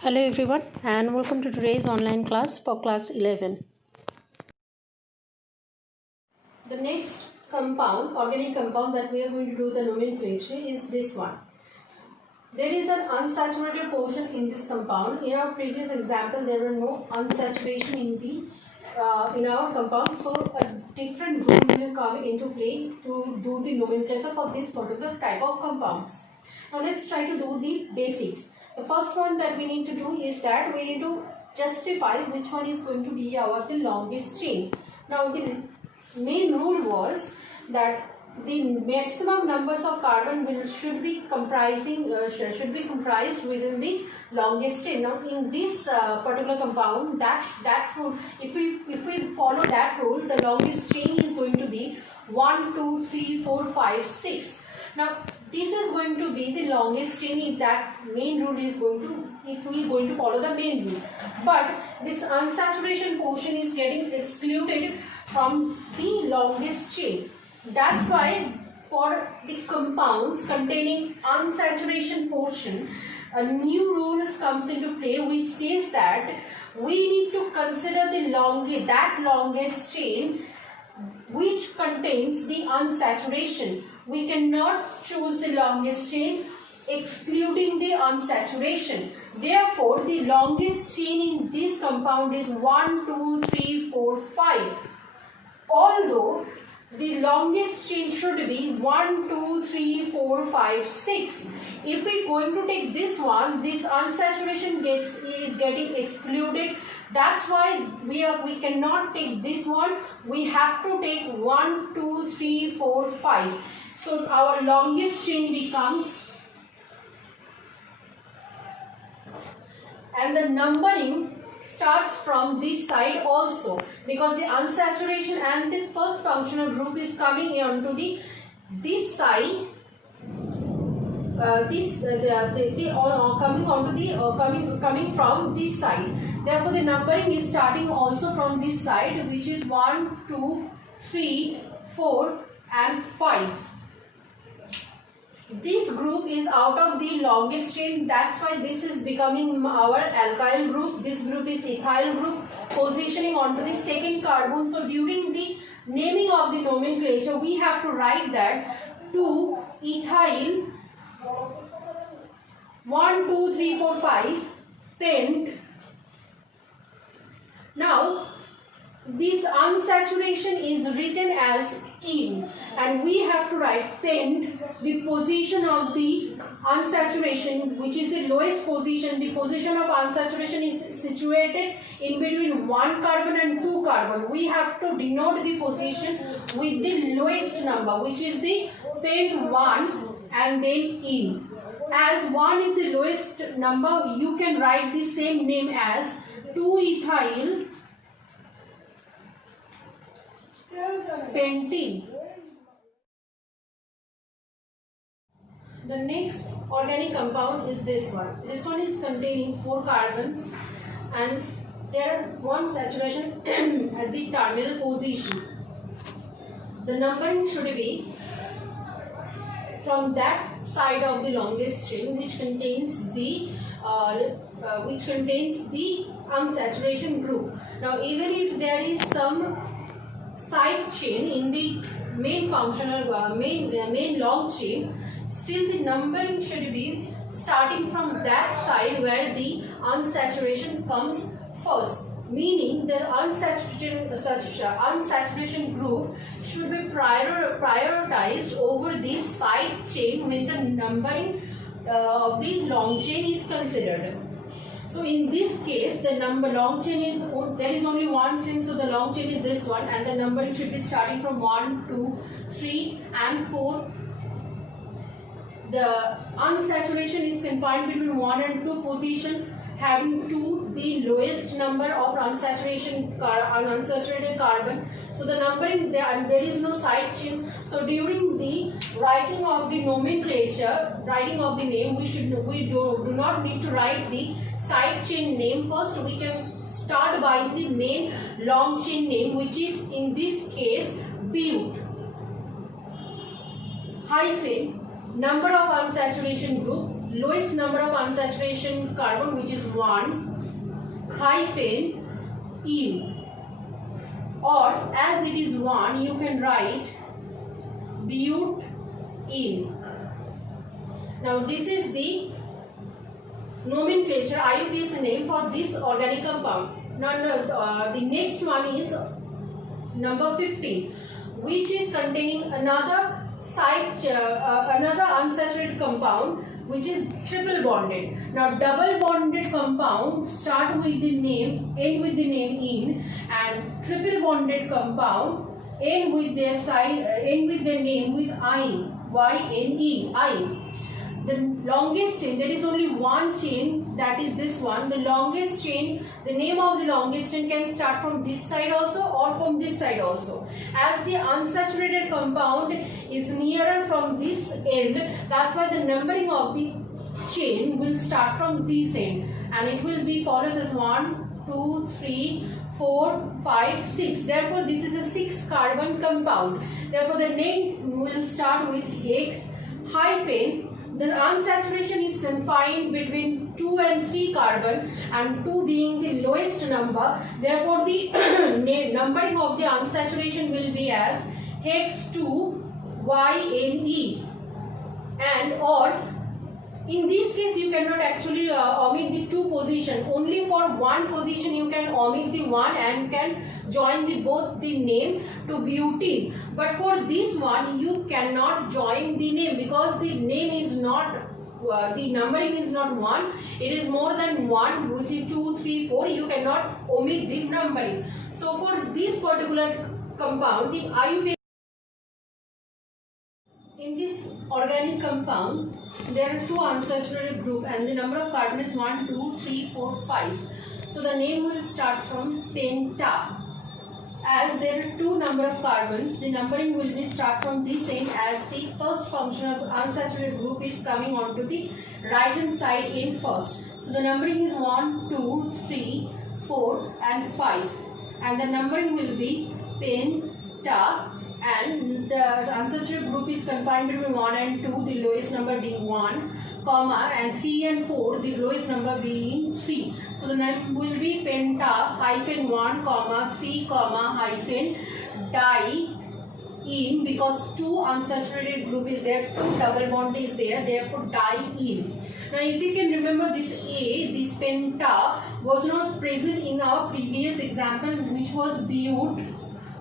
Hello everyone and welcome to today's online class for class 11. The next compound, organic compound that we are going to do the nomenclature is this one. There is an unsaturated portion in this compound. In our previous example, there were no unsaturation in our compound, so a different rule will come into play to do the nomenclature for this particular type of compounds. Now let's try to do the basics. The first one that we need to do is that we need to justify which one is going to be the longest chain. Now the main rule was that the maximum numbers of carbon should be comprised within the longest chain. Now in this particular compound, that rule, if we follow that rule, the longest chain is going to be 1, 2, 3, 4, 5, 6. Now this is going to be the longest chain if that main rule is if we are going to follow the main rule. But this unsaturation portion is getting excluded from the longest chain. That's why for the compounds containing unsaturation portion, a new rule comes into play which says that we need to consider the longest chain which contains the unsaturation. We cannot choose the longest chain excluding the unsaturation. Therefore, the longest chain in this compound is 1, 2, 3, 4, 5. Although the longest chain should be 1, 2, 3, 4, 5, 6. If we are going to take this one, this unsaturation is getting excluded. That's why we cannot take this one. We have to take 1, 2, 3, 4, 5. So our longest chain becomes, and the numbering starts from this side also, because the unsaturation and the first functional group is coming onto this side. Coming from this side. Therefore, the numbering is starting also from this side, which is 1, 2, 3, 4, and 5. This group is out of the longest chain. That's why this is becoming our alkyl group. This group is ethyl group, positioning onto the second carbon. So during the naming of the nomenclature, we have to write that 2 ethyl 1, 2, 3, 4, 5 pent. Now this unsaturation is written as in, and we have to write pent, the position of the unsaturation, which is the lowest position. The position of unsaturation is situated in between 1 carbon and 2 carbon. We have to denote the position with the lowest number, which is the pent 1 and then in. As 1 is the lowest number, you can write the same name as 2 ethyl pentene. The next organic compound is this one. This one is containing 4 carbons and there are 1 saturation at the terminal position. The numbering should be from that side of the longest chain, which contains the unsaturation group. Now, even if there is some side chain in the main functional main long chain, still the numbering should be starting from that side where the unsaturation comes first. Meaning the unsaturation group should be prioritized over the side chain when the numbering of the long chain is considered. So in this case, the long chain is, there is only 1 chain, so the long chain is this one, and the numbering should be starting from 1, 2, 3, and 4. The unsaturation is confined between 1 and 2 position, having 2 the lowest number of unsaturated carbon. So the numbering, there is no side chain. So during the writing of the nomenclature, writing of the name, we do not need to write the side chain name. First we can start by the main long chain name, which is in this case but hyphen number of unsaturation group lowest number of unsaturation carbon, which is 1 hyphen ene, or as it is 1 you can write butene. Now this is the nomenclature IUPAC name for this organic compound. Now the next one is number 15, which is containing another another unsaturated compound, which is triple bonded. Now double bonded compound start with the name, end with the name ene, and triple bonded compound end with their name with yne, Y-N-E, yne. The longest chain, there is only one chain, that is this one. The longest chain, the name of the longest chain can start from this side also or from this side also. As the unsaturated compound is nearer from this end, that's why the numbering of the chain will start from this end, and it will be follows as 1, 2, 3, 4, 5, 6. Therefore, this is a 6 carbon compound. Therefore, the name will start with hex hyphen. The unsaturation is confined between 2 and 3 carbon, and 2 being the lowest number. Therefore, the numbering of the unsaturation will be as hex 2 YNE, and or in this case you cannot actually omit the 2 position. Only for 1 position you can omit the 1 and can join both the name to butene. But for this one you cannot join the name, because the name is not the numbering is not 1, it is more than 1, which is 2, 3, 4. You cannot omit the numbering. So for this particular compound, the IUPAC, in this organic compound there are 2 unsaturated group and the number of carbon is 1, 2, 3, 4, 5. So the name will start from penta. As there are 2 number of carbons, the numbering will be start from this end, as the first function of unsaturated group is coming onto the right hand side end first. So the numbering is 1, 2, 3, 4 and 5, and the numbering will be penta, and the unsaturated group is confined between 1 and 2, the lowest number being 1, comma, and 3 and 4, the lowest number being 3. So the name will be penta hyphen 1 comma 3 comma hyphen diene, because 2 unsaturated group is there, 2 double bond is there, therefore diene. Now if you can remember, this A, this penta was not present in our previous example, which was but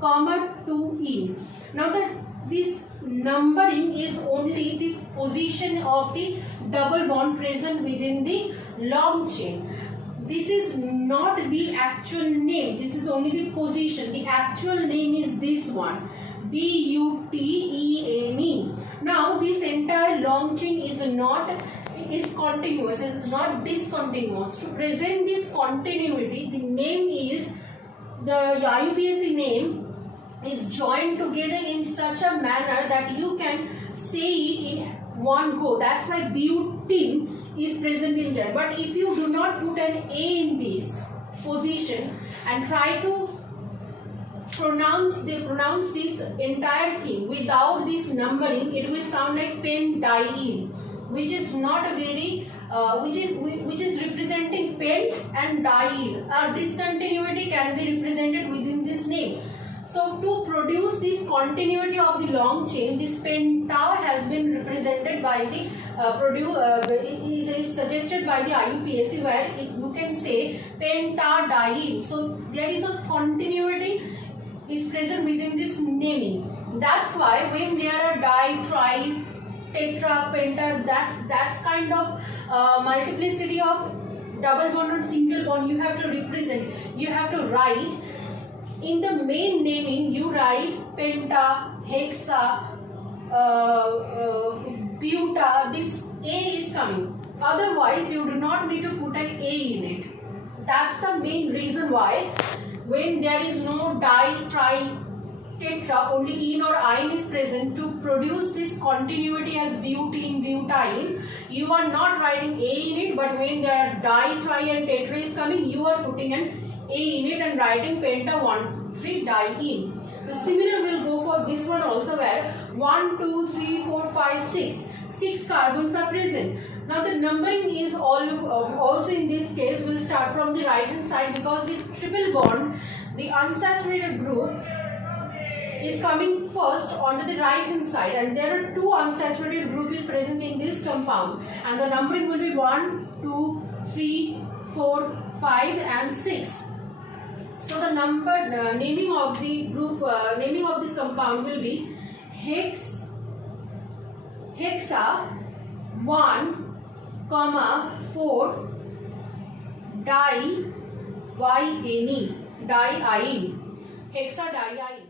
comma 2ene. Now this numbering is only the position of the double bond present within the long chain. This is not the actual name, this is only the position. The actual name is this one, butene. Now this entire long chain is continuous, it is not discontinuous. To present this continuity, the name is, the IUPAC name is joined together in such a manner that you can say it in one go. That's why butene is present in there. But if you do not put an A in this position and try to pronounce this entire thing without this numbering, it will sound like pendiene, which is not a very which is representing pent and diene. Discontinuity can be represented within this name. So to produce this continuity of the long chain, this penta has been represented by the is suggested by the IUPAC, where you can say pentadiene. So there is a continuity is present within this naming. That's why when there are di, tri, tetra, penta, that's kind of multiplicity of double bond or single bond you have to represent. You have to write. In the main naming, you write penta, hexa, buta, this A is coming. Otherwise, you do not need to put an A in it. That's the main reason why when there is no di, tri, tetra, only ene or yne is present, to produce this continuity as butene, butine, you are not writing A in it, but when there are di, tri and tetra is coming, you are putting an A in it and writing penta 1, 2, 3 diene. The similar will go for this one also, where 1, 2, 3, 4, 5, 6. 6 carbons are present. Now the numbering is also in this case will start from the right hand side, because the triple bond, the unsaturated group, is coming first onto the right hand side, and there are two unsaturated groups present in this compound, and the numbering will be 1, 2, 3, 4, 5 and 6. So the naming of the group, naming of this compound will be hexa 1, 4 diene, hexadiene.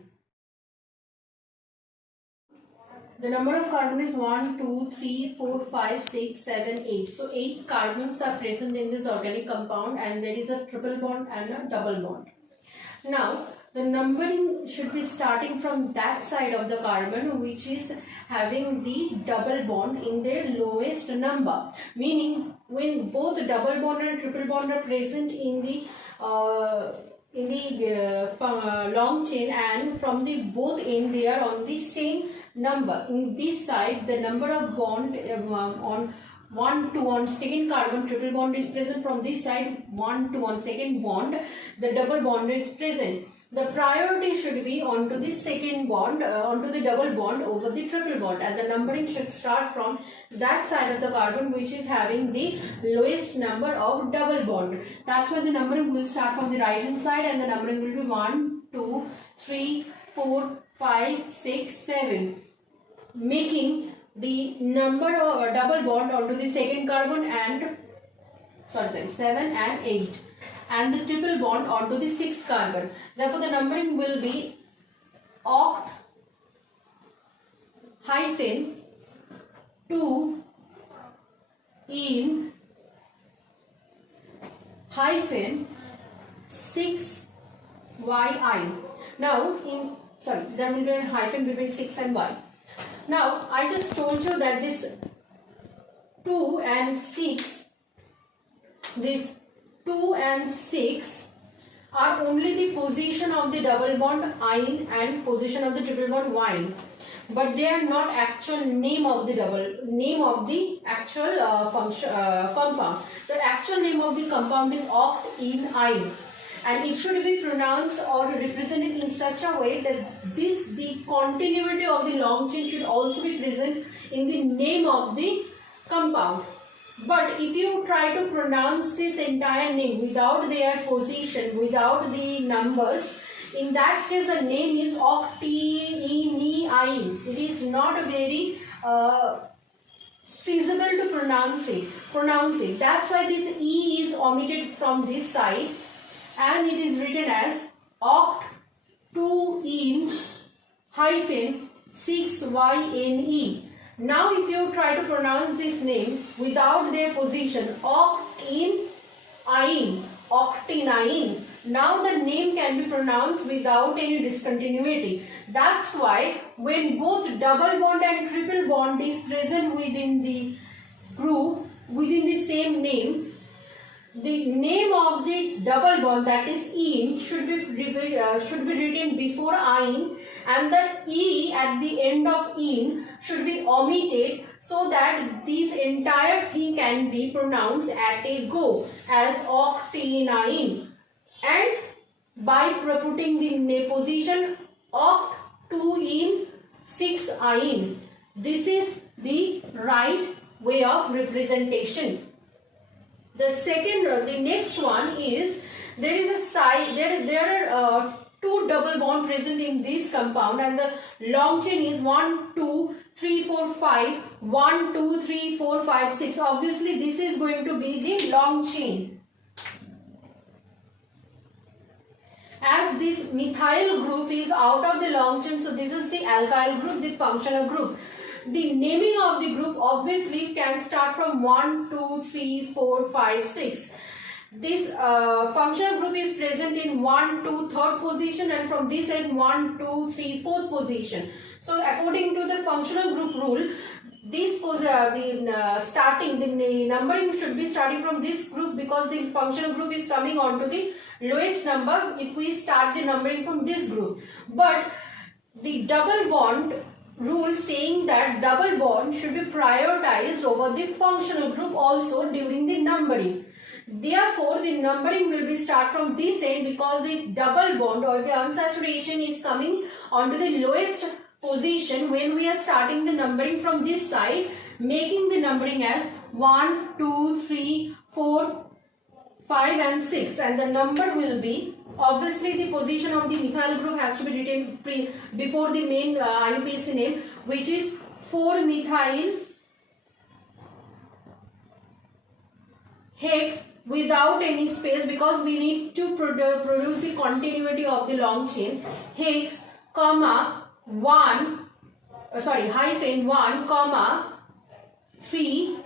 The number of carbon is 1, 2, 3, 4, 5, 6, 7, 8. So 8 carbons are present in this organic compound, and there is a triple bond and a double bond. Now the numbering should be starting from that side of the carbon which is having the double bond in their lowest number, meaning when both double bond and triple bond are present in the long chain, and from the both end they are on the same number. In this side, the number of bond on 1, 2 on second carbon triple bond is present. From this side, 1, 2 on second bond, the double bond is present. The priority should be onto the second bond, onto the double bond over the triple bond, and the numbering should start from that side of the carbon which is having the lowest number of double bond. That's why the numbering will start from the right hand side, and the numbering will be 1, 2, 3, 4, 5, 6, 7, making the number of double bond onto the second carbon and 7 and 8, and the triple bond onto the sixth carbon. Therefore, the numbering will be oct hyphen 2 in hyphen 6 yi. Now, there will be a hyphen between 6 and y. Now, I just told you that this 2 and 6, this 2 and 6 are only the position of the double bond ine and position of the triple bond yne, but they are not actual name of the actual compound. The actual name of the compound is oct-ene-ine, and it should be pronounced or represented in such a way that the continuity of the long chain should also be present in the name of the compound. But if you try to pronounce this entire name without their position, without the numbers, in that case the name is oct-ene-ine. It is not very feasible to pronounce it. That's why this E is omitted from this side, and it is written as oct-2-ene hyphen 6yne. Now if you try to pronounce this name without their position, oct-ene-ine, now the name can be pronounced without any discontinuity. That's why when both double bond and triple bond is present within the group, within the same name, the name of the double bond, that is ene, should be written before ine, and the e at the end of ene should be omitted, so that this entire thing can be pronounced at a go as oct-ene-ine, and by putting the position oct-2-ene 6-ine. This is the right way of representation. The next one is, there is a side, there are two double bond present in this compound, and the long chain is 1, 2, 3, 4, 5, 1, 2, 3, 4, 5, 6. Obviously, this is going to be the long chain. As this methyl group is out of the long chain, so this is the alkyl group, the functional group. The naming of the group obviously can start from 1, 2, 3, 4, 5, 6. This functional group is present in 1, 2, 3rd position, and from this end 1, 2, 3, 4th position. So according to the functional group rule, the numbering should be starting from this group, because the functional group is coming on to the lowest number if we start the numbering from this group. But the double bond rule saying that double bond should be prioritized over the functional group also during the numbering. Therefore, the numbering will be start from this end because the double bond or the unsaturation is coming onto the lowest position when we are starting the numbering from this side, making the numbering as 1, 2, 3, 4, 5 and 6, and the number will be, obviously the position of the methyl group has to be written before the main IUPAC name, which is 4-methyl hex without any space, because we need to produce the continuity of the long chain, hex comma 1 hyphen 1 comma 3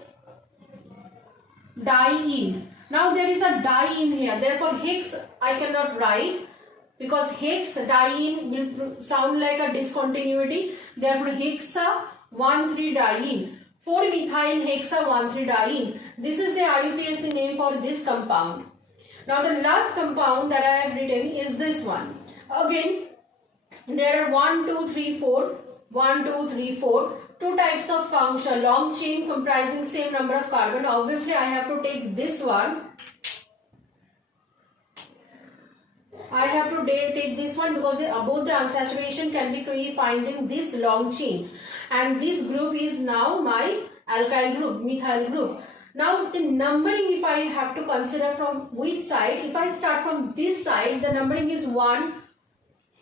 diene. Now there is a diene here, therefore hex I cannot write because hex diene will sound like a discontinuity, therefore hexa 1,3 diene, 4-methyl hexa 1,3 diene. This is the IUPAC name for this compound. Now the last compound that I have written is this one. Again there are 1, 2, 3, 4, 1, 2, 3, 4. Two types of function, long chain comprising same number of carbon. Obviously I have to take this one. I have to take this one because both the unsaturation can be found in this long chain, and this group is now my alkyl group, methyl group. Now the numbering, if I have to consider from which side, if I start from this side, the numbering is 1,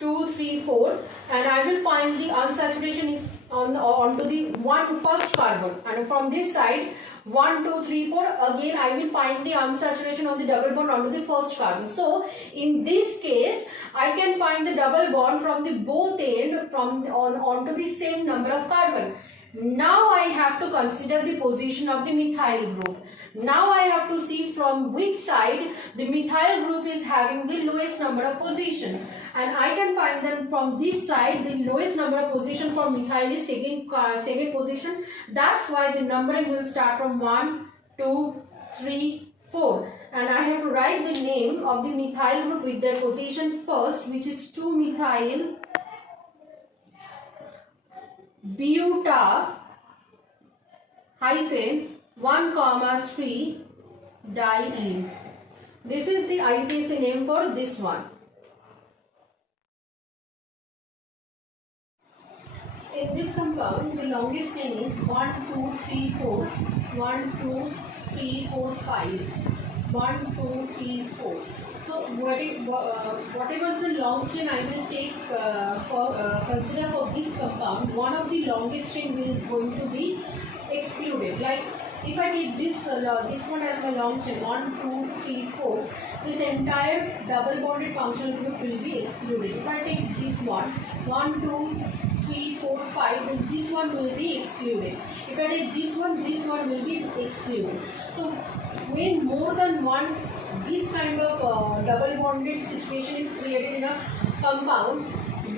2, 3, 4, and I will find the unsaturation is onto the first carbon, and from this side 1, 2, 3, 4, again I will find the unsaturation on the double bond onto the first carbon. So in this case I can find the double bond from the both end onto the same number of carbon. Now I have to consider the position of the methyl group. Now I have to see from which side the methyl group is having the lowest number of position, and I can find them from this side. The lowest number of position for methyl is second position. That's why the numbering will start from 1, 2, 3, 4, and I have to write the name of the methyl group with their position first, which is 2-methyl buta hyphen 1, 3 diene. This is the IUPAC name for this one. In this compound, the longest chain is 1, 2, 3, 4, 1, 2, 3, 4, 5, 1, 2, 3, 4. So whatever the long chain I will take consider for this compound, one of the longest chain will going to be excluded. Like if I take this one as my long chain, 1, 2, 3, 4, this entire double bonded functional group will be excluded. If I take this one, 1, 2, 3, 4, 5, then this one will be excluded. If I take this one will be excluded. So when more than one this kind of double bonded situation is created in a compound,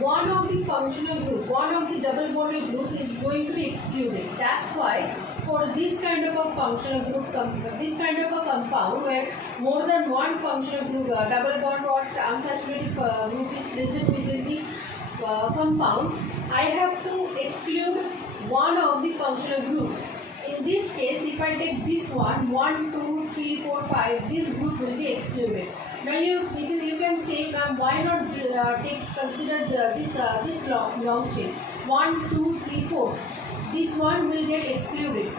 one of the functional group, one of the double bonded group is going to be excluded. That's why for this kind of a functional group, this kind of a compound where more than one functional group, double bond or unsaturated group is present within the compound, I have to exclude one of the functional group. In this case, if I take this one, 1, 2, 3, 4, 5, this group will be excluded. Now you can say, ma'am, why not consider this long chain, 1, 2, 3, 4. This one will get excluded.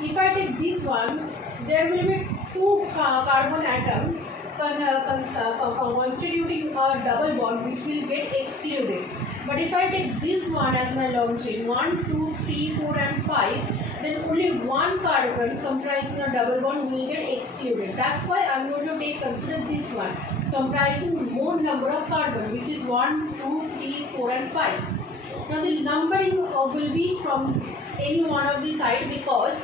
If I take this one, there will be two carbon atoms constituting a double bond which will get excluded. But if I take this one as my long chain, 1, 2, 3, 4 and 5, then only one carbon comprising a double bond will get excluded. That's why I am going to consider this one comprising more number of carbon, which is 1, 2, 3, 4 and 5. Now the numbering will be from any one of the side because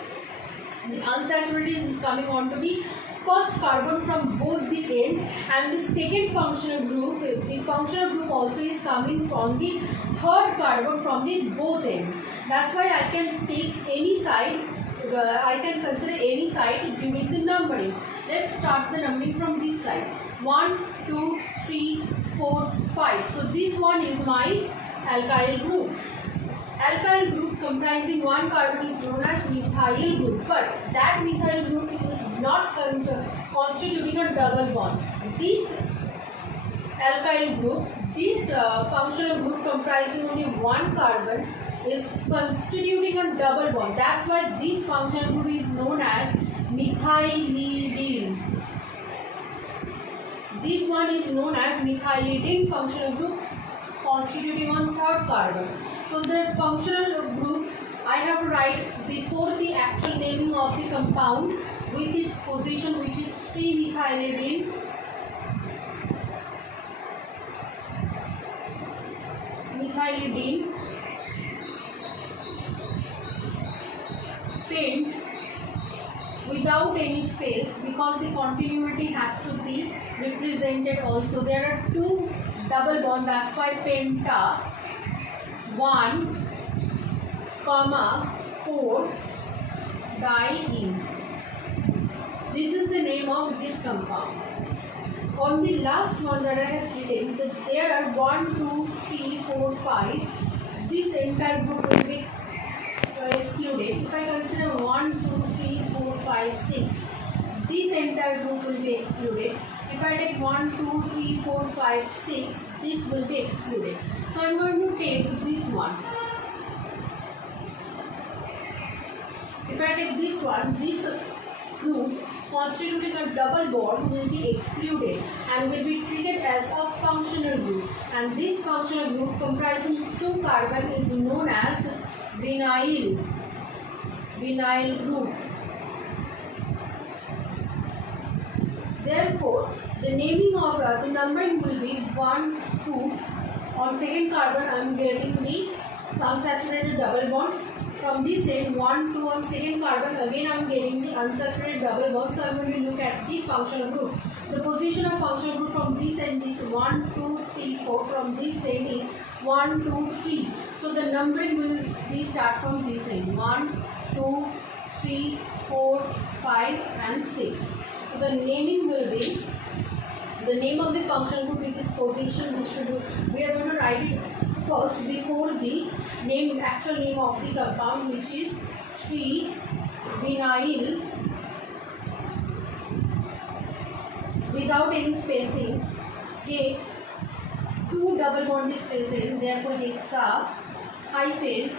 the unsaturated is coming onto the first carbon from both the end, and the second functional group, the functional group also is coming from the third carbon from the both end. That's why I can take any side, I can consider any side during the numbering. Let's start the numbering from this side. 1, 2, 3, 4, 5. So this one is my alkyl group. alkyl group comprising one carbon is known as methyl group, but that methyl group is not constituting a double bond. This alkyl group, this functional group comprising only one carbon is constituting a double bond. That's why this functional group is known as methylidene. This one is known as methylidene functional group constituting one third carbon. So the functional group I have to write before the actual naming of the compound with its position, which is 3-methylidene. Methylidene pent without any space, because the continuity has to be represented also. There are two double bonds, that's why penta 1, 4 diene. This is the name of this compound. On the last one that I have written, there are 1, 2, 3, 4, 5. This entire group will be excluded. If I consider 1, 2, 3, 4, 5, 6, this entire group will be excluded. If I take 1, 2, 3, 4, 5, 6, this will be excluded. So I am going to take this one. If I take this one, this group constituting a double bond will be excluded and will be treated as a functional group. And this functional group comprising two carbon is known as vinyl group. Therefore, the naming of the numbering will be 1, 2. On second carbon, I am getting the unsaturated double bond. From this end, 1, 2 on second carbon, again I am getting the unsaturated double bond. So I am going to look at the functional group. The position of functional group from this end is 1, 2, 3, 4. From this end is 1, 2, 3. So the numbering will be start from this end. 1, 2, 3, 4, 5 and 6. So the naming will be the name of the functional group with its position distributed. We are going to write it first before the actual name of the compound, which is 3-vinyl without any spacing hex, 2 double bond is present, therefore hexa hyphen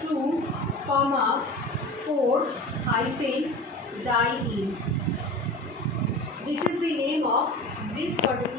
2, 4 hyphen diene. This is the name of this particular